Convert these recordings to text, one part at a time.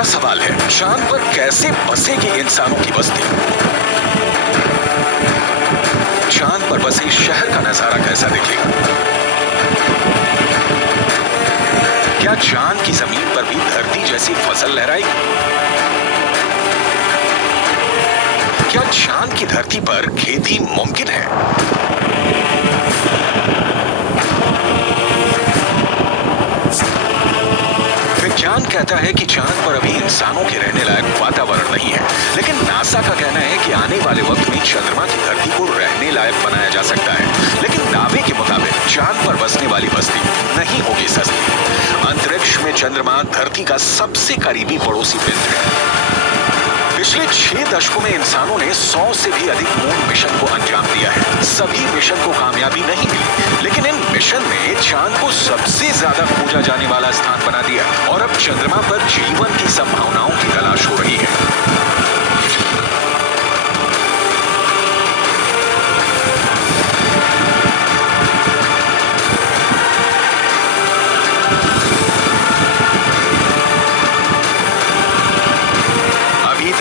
बड़ा सवाल है, चांद पर कैसे बसेगी इंसानों की बस्ती? चांद पर बसे शहर का नजारा कैसा दिखेगा? क्या चांद की जमीन पर भी धरती जैसी फसल लहराएगी? क्या चांद की धरती पर खेती मुमकिन है? विज्ञान कहता है कि चांद पर अभी इंसानों के रहने लायक वातावरण नहीं है, लेकिन नासा का कहना है कि आने वाले वक्त में चंद्रमा की धरती को रहने लायक बनाया जा सकता है। लेकिन दावे के मुताबिक चांद पर बसने वाली बस्ती नहीं होगी सस्ती। अंतरिक्ष में चंद्रमा धरती का सबसे करीबी पड़ोसी पिंड है। पिछले 6 दशकों में इंसानों ने 100 से भी अधिक मून मिशन को अंजाम दिया है। सभी मिशन को कामयाबी नहीं मिली, लेकिन इन मिशन ने चांद को सबसे ज्यादा खोजा जाने वाला स्थान बना दिया और अब चंद्रमा पर जीवन की संभावनाओं की तलाश हो रही है।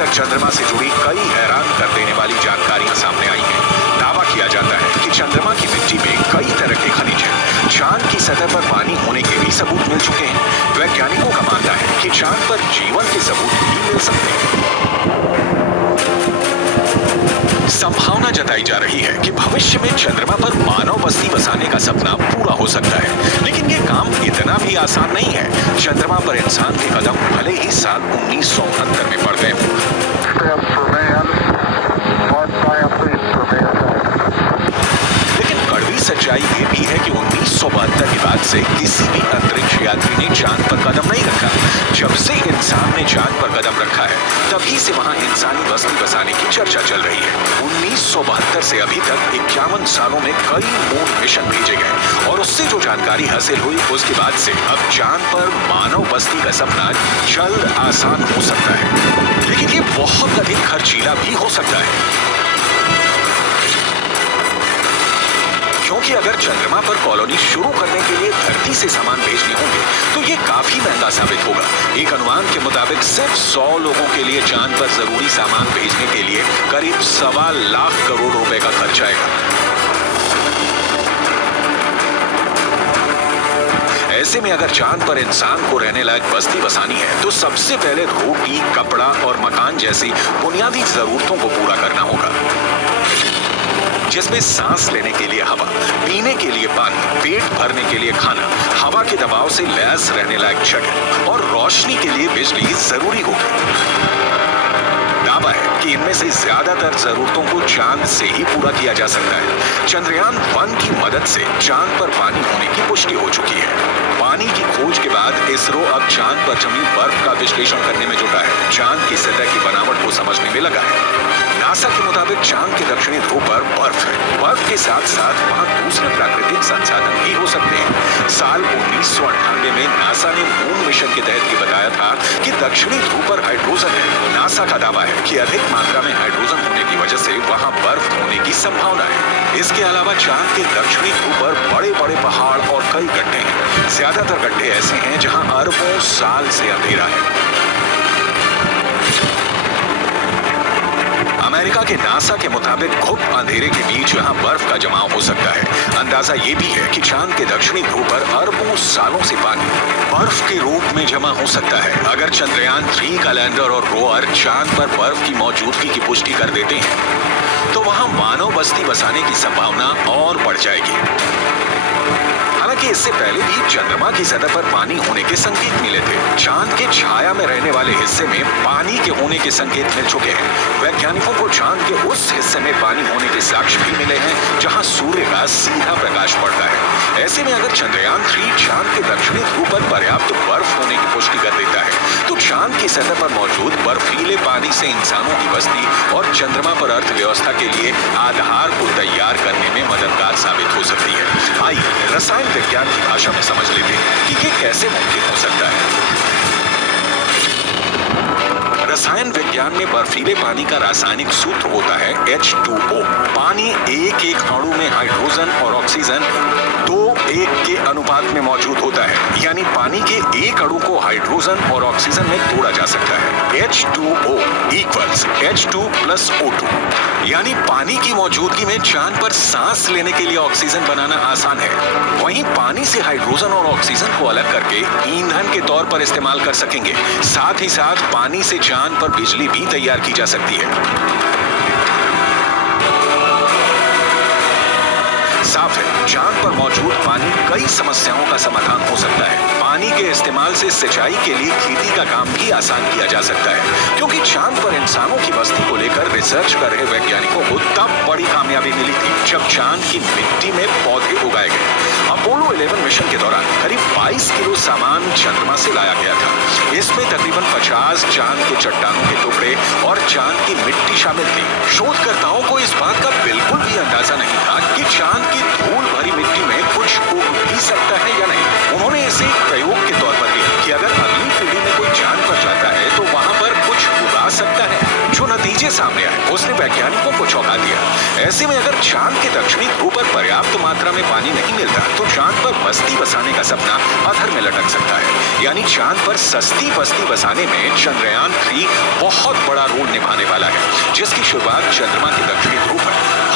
चंद्रमा से जुड़ी कई हैरान कर देने वाली जानकारियां सामने आई हैं। दावा किया जाता है कि चंद्रमा की मिट्टी में कई तरह के खनिज हैं। चांद की सतह पर पानी होने के भी सबूत मिल चुके हैं। वैज्ञानिकों का मानना है कि चांद पर जीवन के सबूत भी मिल सकते हैं। संभावना जताई जा रही है कि भविष्य में चंद्रमा पर मानव बस्ती बसाने का सपना पूरा हो सकता है, लेकिन ये काम इतना भी आसान नहीं है। चंद्रमा पर इंसान के कदम भले ही साल 1969 में पड़ गए हों, लेकिन कड़वी सच्चाई ये भी है कि 1972 के बाद से किसी भी अंतरिक्ष यात्री ने चांद पर कदम नहीं रखा। जब से इंसान ने चांद पर कदम रखा है, तभी से वहां इंसानी बस्ती बसाने की चर्चा चल रही है। 1972 से अभी तक 51 सालों में कई मून मिशन भेजे गए और उससे जो जानकारी हासिल हुई, उसके बाद से अब चांद पर मानव बस्ती का सपना जल्द आसान हो सकता है, लेकिन ये बहुत अधिक खर्चीला भी हो सकता है। क्योंकि अगर चंद्रमा पर कॉलोनी शुरू करने के लिए धरती से सामान भेजने होंगे तो ये काफी महंगा साबित होगा। एक अनुमान के मुताबिक सिर्फ 100 लोगों के लिए चांद पर जरूरी सामान भेजने के लिए करीब 1.25 लाख करोड़ रुपए का खर्च आएगा। ऐसे में अगर चांद पर इंसान को रहने लायक बस्ती बसानी है तो सबसे पहले रोटी, कपड़ा और मकान जैसी बुनियादी जरूरतों को पूरा करना होगा, जिसमें सांस लेने के लिए हवा, पीने के लिए पानी, पेट भरने के लिए खाना, हवा के दबाव से लैस रहने लायक जगह और रोशनी के लिए बिजली जरूरी होगी। दावा है कि इनमें से ज्यादातर जरूरतों को चांद से ही पूरा किया जा सकता है। चंद्रयान 1 की मदद से चांद पर पानी होने की पुष्टि हो चुकी है। पानी की खोज के बाद इसरो अब चांद पर जमी बर्फ का विश्लेषण करने में जुटा है। चांद की सतह की बनावट को समझने में लगा है। नासा के मुताबिक चांद के दक्षिणी ध्रुव पर बर्फ है। बर्फ के साथ साथ वहां दूसरे प्राकृतिक संसाधन भी हो सकते हैं। साल 1998 में नासा ने मून मिशन के तहत ये बताया था कि दक्षिणी ध्रुव पर हाइड्रोजन है। नासा का दावा है कि अधिक मात्रा में हाइड्रोजन होने की वजह से वहां बर्फ होने की संभावना है। इसके अलावा चांद के दक्षिणी ध्रुव पर बड़े बड़े पहाड़ और कई गड्ढे हैं। ज्यादातर गड्ढे ऐसे हैं जहां अरबों साल से अंधेरा है। अमेरिका के नासा के मुताबिक घुप अंधेरे के बीच यहां बर्फ का जमाव हो सकता है। अंदाजा ये भी है कि चांद के दक्षिणी ध्रुव पर अरबों सालों से पानी बर्फ के रूप में जमा हो सकता है। अगर चंद्रयान 3 का लैंडर और रोवर चांद पर बर्फ की मौजूदगी की पुष्टि कर देते हैं तो वहां मानव बस्ती बसाने की संभावना और बढ़ जाएगी। हालांकि इससे पहले भी चंद्रमा की सतह पर पानी होने के संकेत मिले थे। चांद के छाया में रहने वाले हिस्से में पानी के होने के संकेत मिल चुके हैं। वैज्ञानिकों को चांद के उस हिस्से में पानी होने के साक्ष्य भी मिले हैं जहां सूर्य का सीधा प्रकाश पड़ता है। ऐसे में अगर चंद्रयान 3 चांद के दक्षिणी ध्रुव पर पर्याप्त बर्फ होने की पुष्टि कर देता है तो चांद की सतह पर मौजूद बर्फीले पानी से इंसानों की बस्ती और चंद्रमा पर अर्थव्यवस्था के लिए आधार को तैयार करने में मददगार साबित हो सकती है। आइए रसायन विज्ञान की भाषा में समझ लेते हैं कि ये कैसे मुमकिन हो सकता है। रसायन विज्ञान विज्ञान में बर्फीले पानी का रासायनिक सूत्र होता है H2O। पानी एक एक अणु में हाइड्रोजन और ऑक्सीजन 2:1 के अनुपात में मौजूद होता है, यानी पानी के एक अणु को हाइड्रोजन और ऑक्सीजन में तोड़ा जा सकता है। H2O equals H2 plus O2, यानी पानी की मौजूदगी में चांद पर सांस लेने के लिए ऑक्सीजन बनाना आसान है। वहीं पानी से हाइड्रोजन और ऑक्सीजन को अलग करके ईंधन के तौर पर इस्तेमाल कर सकेंगे। साथ ही साथ पानी से चांद पर बिजली भी तैयार की जा सकती है। साफ है, चांद पर मौजूद पानी कई समस्याओं का समाधान हो सकता है। पानी के इस्तेमाल से सिंचाई के लिए खेती का काम भी आसान किया जा सकता है, क्योंकि चांद पर इंसानों की बस्ती को लेकर रिसर्च कर रहे वैज्ञानिकों को तब बड़ी कामयाबी मिली थी जब चांद की मिट्टी में पौधे उगाए गए। अपोलो 11 मिशन के दौरान करीब 22 किलो सामान चंद्रमा से लाया गया था। इसमें तकरीबन 50 चांद के चट्टानों के टुकड़े और चांद की मिट्टी शामिल थी। शोधकर्ताओं को इस बात का बिल्कुल भी अंदाजा नहीं था कि चांद की धूल भरी मिट्टी में कुछ उग भी सकता है या नहीं। उन्होंने इसे एक प्रयोग के तौर पर लिया कि अगर अगली पीढ़ी में कोई चांद पर जाता है तो वहां पर कुछ उगा सकता है। जो नतीजे सामने आए उसने वैज्ञानिकों को चौंका दिया। ऐसे में अगर चांद के दक्षिणी ध्रुव पर पर्याप्त मात्रा में पानी नहीं मिलता तो चांद पर बस्ती बसाने का सपना अधर में लटक सकता है। यानी चांद पर सस्ती बस्ती बसाने में चंद्रयान 3 बहुत बड़ा रोल निभाने वाला है, जिसकी शुरुआत चंद्रमा के दक्षिणी ध्रुव पर